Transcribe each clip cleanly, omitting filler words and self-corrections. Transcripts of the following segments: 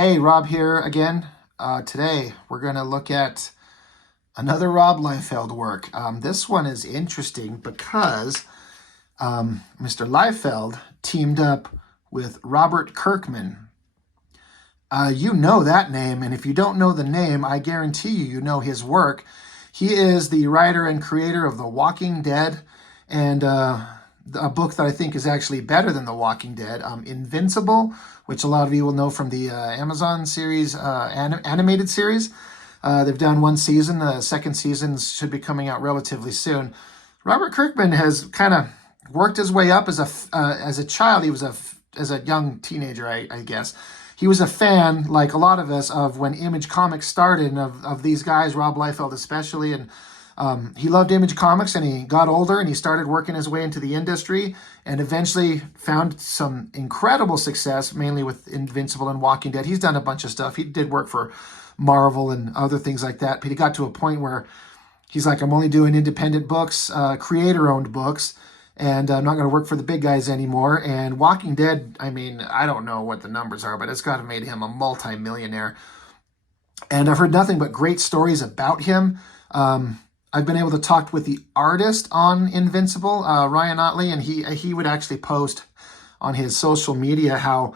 Hey, Rob here again. Today we're going to look at another Rob Liefeld work. This one is interesting because Mr. Liefeld teamed up with Robert Kirkman. You know that name, and if you don't know the name, I guarantee you know his work. He is the writer and creator of The Walking Dead, and a book that I think is actually better than The Walking Dead, Invincible, which a lot of you will know from the Amazon series, animated series. They've done one season. The second season should be coming out relatively soon. Robert Kirkman has kind of worked his way up as a child. He was as a young teenager, I guess. He was a fan, like a lot of us, of when Image Comics started, and of these guys, Rob Liefeld especially, and he loved Image Comics, and he got older and he started working his way into the industry and eventually found some incredible success, mainly with Invincible and Walking Dead. He's done a bunch of stuff. He did work for Marvel and other things like that, but he got to a point where he's like, I'm only doing independent books, creator-owned books, and I'm not going to work for the big guys anymore. And Walking Dead, I mean, I don't know what the numbers are, but it's got to have made him a multi-millionaire. And I've heard nothing but great stories about him. I've been able to talk with the artist on Invincible, Ryan Otley, and he would actually post on his social media how,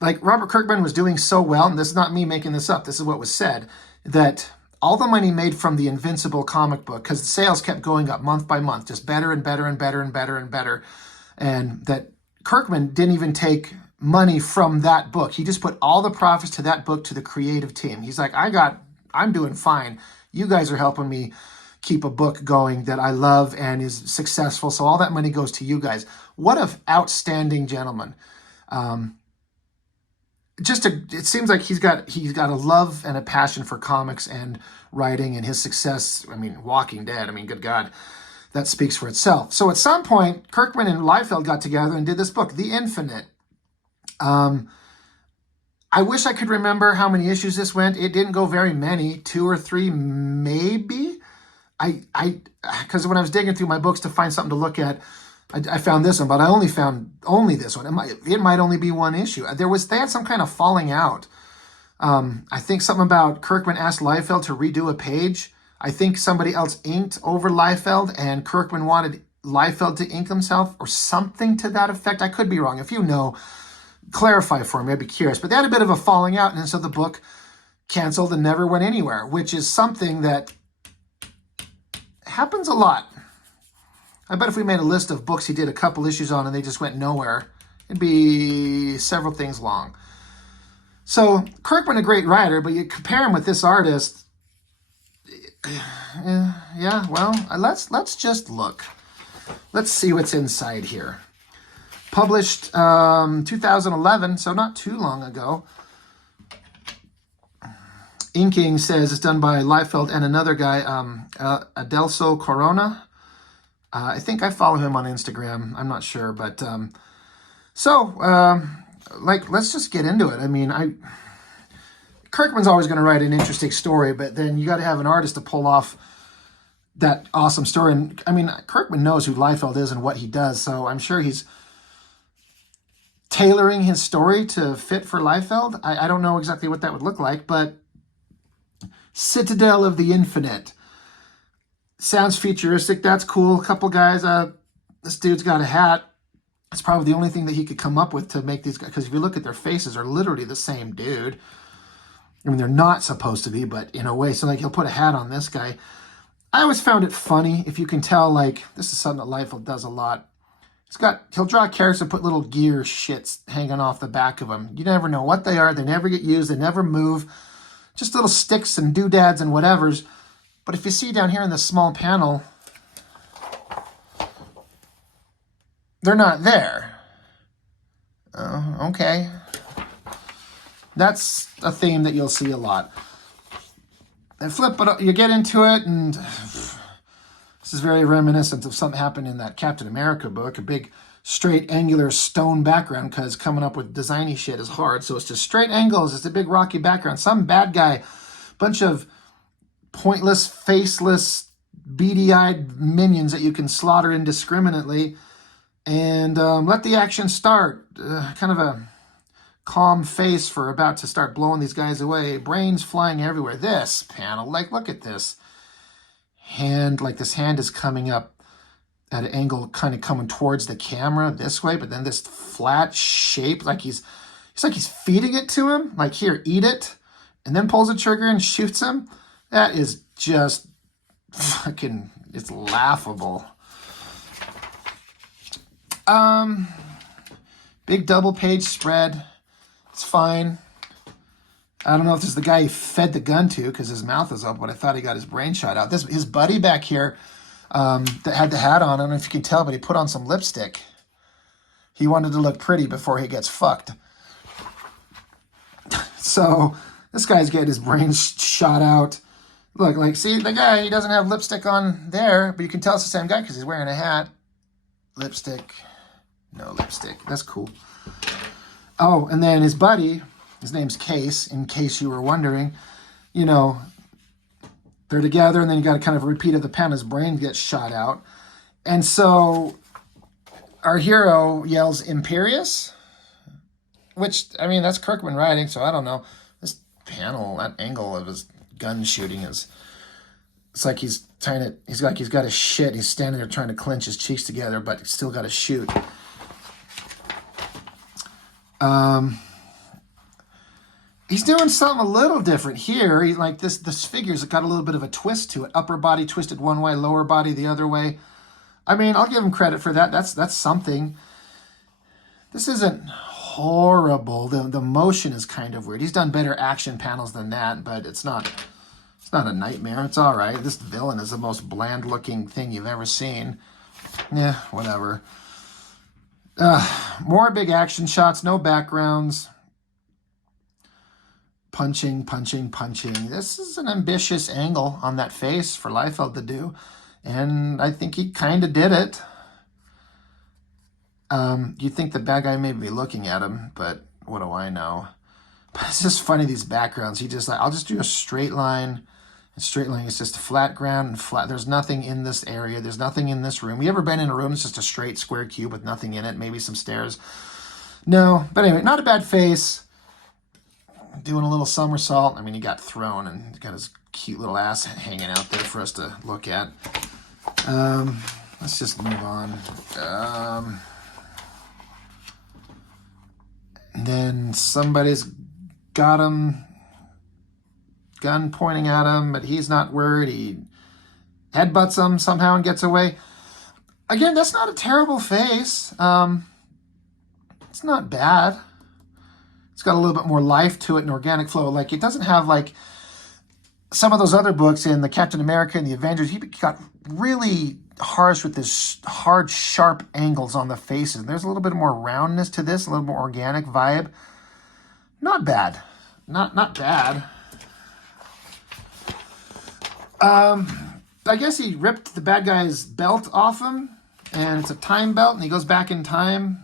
like, Robert Kirkman was doing so well, and this is not me making this up, this is what was said, that all the money made from the Invincible comic book, because the sales kept going up month by month, just better and better and better and better and better, and that Kirkman didn't even take money from that book. He just put all the profits to that book to the creative team. He's like, I'm doing fine. You guys are helping me keep a book going that I love and is successful, so all that money goes to you guys. What an outstanding gentleman. It seems like he's got a love and a passion for comics and writing, and his success, I mean, Walking Dead, I mean, good God, that speaks for itself. So at some point, Kirkman and Liefeld got together and did this book, The Infinte. I wish I could remember how many issues this went. It didn't go very many, 2 or 3 maybe. Because when I was digging through my books to find something to look at, I found this one, but I only found this one. It might only be one issue. They had some kind of falling out. I think something about Kirkman asked Liefeld to redo a page. I think somebody else inked over Liefeld, and Kirkman wanted Liefeld to ink himself, or something to that effect. I could be wrong. If you know, clarify for me. I'd be curious. But they had a bit of a falling out, and so the book canceled and never went anywhere, which is something that happens a lot. I bet if we made a list of books he did a couple issues on and they just went nowhere, it'd be several things long. So Kirkman, a great writer, but you compare him with this artist, yeah, well, let's just look. Let's see what's inside here. Published 2011, so not too long ago. Inking says it's done by Liefeld and another guy, Adelso Corona. I think I follow him on Instagram. I'm not sure, but let's just get into it. I mean, Kirkman's always going to write an interesting story, but then you got to have an artist to pull off that awesome story. And I mean, Kirkman knows who Liefeld is and what he does, so I'm sure he's tailoring his story to fit for Liefeld. I don't know exactly what that would look like, but Citadel of the Infinite. Sounds futuristic. That's cool. A couple guys. This dude's got a hat. It's probably the only thing that he could come up with to make these guys, because if you look at their faces, they're literally the same dude. I mean, they're not supposed to be, but in a way. So, like, he'll put a hat on this guy. I always found it funny, if you can tell, like, this is something that Liefeld does a lot. He'll draw characters and put little gear shits hanging off the back of them. You never know what they are. They never get used. They never move. Just little sticks and doodads and whatevers. But if you see down here in this small panel, they're not there. Okay. That's a theme that you'll see a lot. And flip it up, you get into it, and this is very reminiscent of something happened in that Captain America book. A big straight angular stone background, because coming up with designy shit is hard. So it's just straight angles. It's a big rocky background. Some bad guy, bunch of pointless, faceless, beady-eyed minions that you can slaughter indiscriminately, and let the action start. Kind of a calm face for about to start blowing these guys away. Brains flying everywhere. This panel, like, look at this hand. Like, this hand is coming up at an angle, kind of coming towards the camera this way, but then this flat shape, like he's feeding it to him. Like, here, eat it, and then pulls the trigger and shoots him. That is just fucking, it's laughable. Big double page spread. It's fine. I don't know if this is the guy he fed the gun to because his mouth is up, but I thought he got his brain shot out. His buddy back here that had the hat on, I don't know if you can tell, but he put on some lipstick. He wanted to look pretty before he gets fucked. So this guy's getting his brain shot out. Look, like, see, the guy, he doesn't have lipstick on there, but you can tell it's the same guy because he's wearing a hat. Lipstick. No lipstick. That's cool. Oh, and then his buddy, his name's Case, in case you were wondering, you know, they're together, and then you got to kind of repeat of the pen. His brain gets shot out. And so our hero yells, "Imperious?" Which, I mean, that's Kirkman writing, so I don't know. This panel, that angle of his gun shooting is, it's like he's got a shit. He's standing there trying to clench his cheeks together, but he's still got to shoot. He's doing something a little different here. He, like, this figure's got a little bit of a twist to it. Upper body twisted one way, lower body the other way. I mean, I'll give him credit for that. That's something. This isn't horrible. The motion is kind of weird. He's done better action panels than that, but it's not a nightmare. It's all right. This villain is the most bland-looking thing you've ever seen. Yeah, whatever. More big action shots, no backgrounds. Punching. This is an ambitious angle on that face for Liefeld to do, and I think he kind of did it. You think the bad guy may be looking at him, but what do I know? But it's just funny, these backgrounds. He just, like, I'll just do a straight line. A straight line is just a flat ground and flat. There's nothing in this area. There's nothing in this room. You ever been in a room that's just a straight square cube with nothing in it? Maybe some stairs? No. But anyway, not a bad face. Doing a little somersault. I mean, he got thrown and got his cute little ass hanging out there for us to look at. Let's just move on. And then somebody's got him, gun pointing at him, but he's not worried. He headbutts him somehow and gets away. Again, that's not a terrible face. It's not bad. It's got a little bit more life to it and organic flow. Like, it doesn't have, like, some of those other books in the Captain America and the Avengers. He got really harsh with this hard, sharp angles on the faces. There's a little bit more roundness to this, a little more organic vibe. Not bad. Not bad. I guess he ripped the bad guy's belt off him, and it's a time belt, and he goes back in time.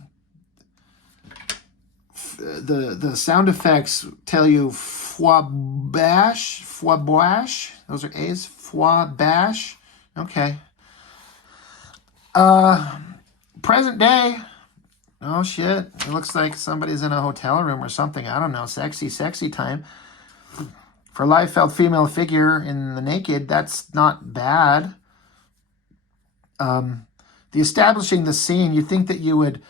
The sound effects tell you foi bash. Those are A's. Foi bash. Okay. Present day. Oh shit. It looks like somebody's in a hotel room or something. I don't know. Sexy time. For Liefeld female figure in the naked, that's not bad. The establishing the scene, you think that you would,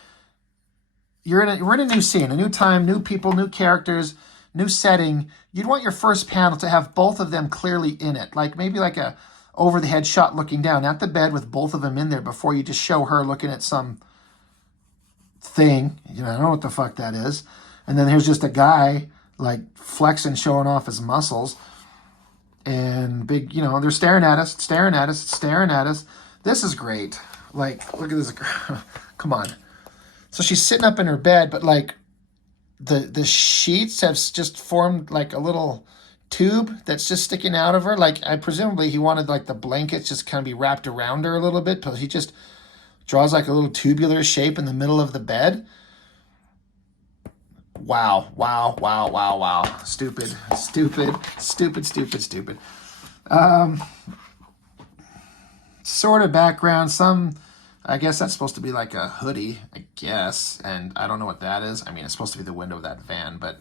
we're in a new scene, a new time, new people, new characters, new setting. You'd want your first panel to have both of them clearly in it. Like maybe like a over the head shot looking down at the bed with both of them in there before you just show her looking at some thing. You know, I don't know what the fuck that is. And then here's just a guy like flexing, showing off his muscles. And big, you know, they're staring at us. This is great. Like, look at this. Come on. So she's sitting up in her bed, but like the sheets have just formed like a little tube that's just sticking out of her. Like, presumably he wanted like the blankets just kind of be wrapped around her a little bit, but he just draws like a little tubular shape in the middle of the bed. Wow. Stupid. Sort of background, some I guess that's supposed to be like a hoodie, I guess. And I don't know what that is. I mean, it's supposed to be the window of that van, but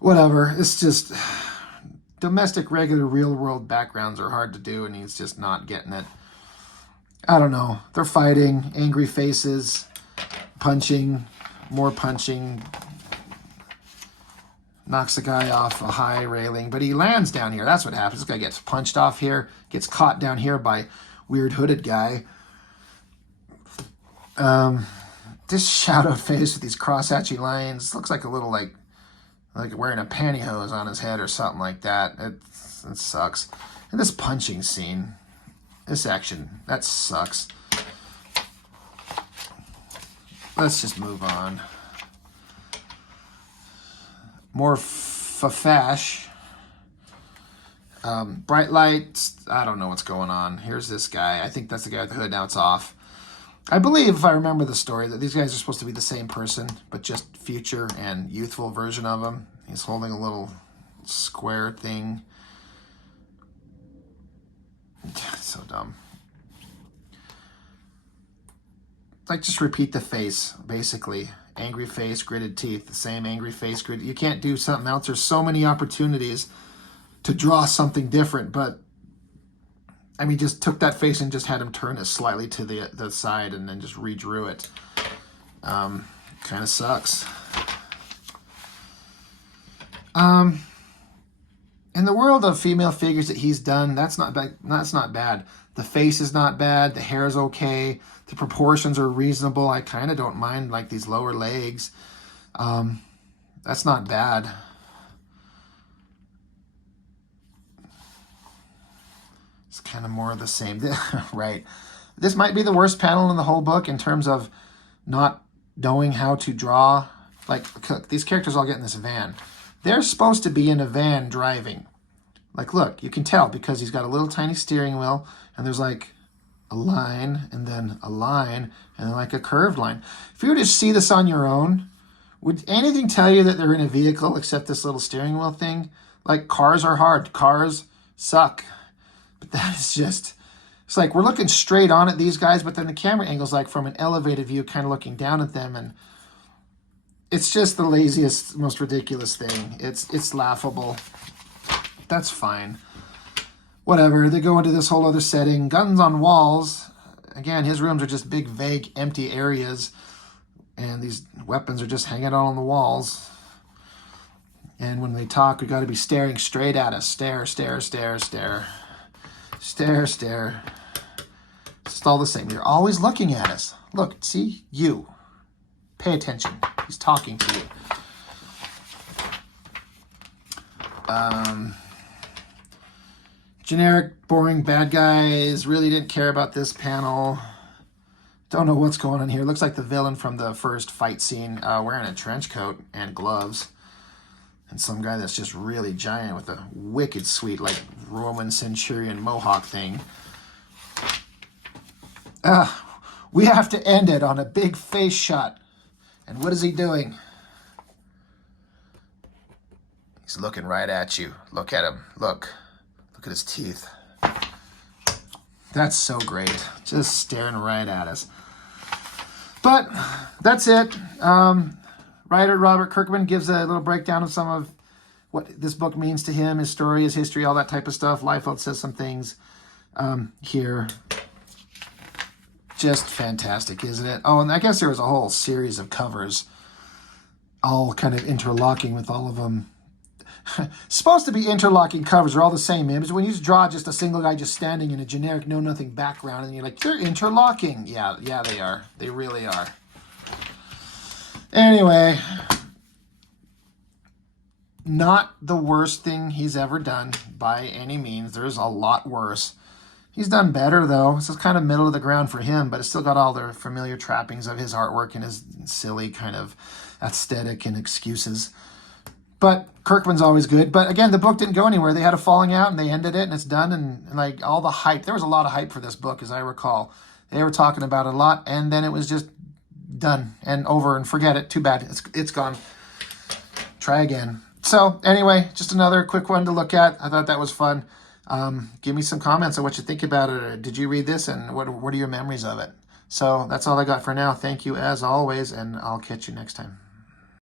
whatever. It's just domestic, regular, real world backgrounds are hard to do, and he's just not getting it. I don't know. They're fighting, angry faces, punching, more punching. Knocks the guy off a high railing, but he lands down here. That's what happens. This guy gets punched off here, gets caught down here by weird hooded guy. This shadow face with these cross-hatching lines looks like a little like wearing a pantyhose on his head or something like that. It sucks. And this punching scene, this action, that sucks. Let's just move on. More fash. Bright lights. I don't know what's going on. Here's this guy. I think that's the guy with the hood. Now it's off. I believe, if I remember the story, that these guys are supposed to be the same person, but just future and youthful version of him. He's holding a little square thing. So dumb. Like, just repeat the face, basically. Angry face, gritted teeth. The same angry face, gritted. You can't do something else. There's so many opportunities to draw something different, but I mean, just took that face and just had him turn it slightly to the side and then just redrew it. Kind of sucks. In the world of female figures that he's done, that's not bad. That's not bad. The face is not bad. The hair is okay. The proportions are reasonable. I kind of don't mind like these lower legs. That's not bad. It's kind of more of the same. Right. This might be the worst panel in the whole book in terms of not knowing how to draw. Like, these characters all get in this van. They're supposed to be in a van driving. Like, look, you can tell because he's got a little tiny steering wheel and there's like a line and then a line and then like a curved line. If you were to see this on your own, would anything tell you that they're in a vehicle except this little steering wheel thing? Like, cars are hard. Cars suck. But that is just, it's like we're looking straight on at these guys, but then the camera angle's like from an elevated view, kind of looking down at them, and it's just the laziest, most ridiculous thing. It's laughable. That's fine. Whatever. They go into this whole other setting. Guns on walls. Again, his rooms are just big, vague, empty areas, and these weapons are just hanging out on the walls. And when they talk, we got to be staring straight at us. Stare, stare, stare, stare. Stare, stare. It's all the same. You're always looking at us. Look, see? You. Pay attention. He's talking to you. Generic, boring bad guys. Really didn't care about this panel. Don't know what's going on here. Looks like the villain from the first fight scene wearing a trench coat and gloves. And some guy that's just really giant with a wicked sweet, like, Roman centurion mohawk thing. We have to end it on a big face shot. And what is he doing? He's looking right at you. Look at him. Look. Look at his teeth. That's so great. Just staring right at us. But that's it. Writer Robert Kirkman gives a little breakdown of some of what this book means to him, his story, his history, all that type of stuff. Liefeld says some things here. Just fantastic, isn't it? Oh, and I guess there was a whole series of covers, all kind of interlocking with all of them. Supposed to be interlocking covers are all the same image. When you just draw just a single guy just standing in a generic know-nothing background, and you're like, they're interlocking. Yeah, they are. They really are. Anyway, not the worst thing he's ever done by any means. There's a lot worse. He's done better, though. This is kind of middle of the ground for him, but it's still got all the familiar trappings of his artwork and his silly kind of aesthetic and excuses. But Kirkman's always good. But again, the book didn't go anywhere. They had a falling out, and they ended it, and it's done. And like all the hype, there was a lot of hype for this book, as I recall. They were talking about it a lot, and then it was just done and over and forget it. Too bad. It's gone. Try again. So anyway, just another quick one to look at. I thought that was fun. Give me some comments on what you think about it. Or did you read this, and what are your memories of it? So that's all I got for now. Thank you as always, and I'll catch you next time.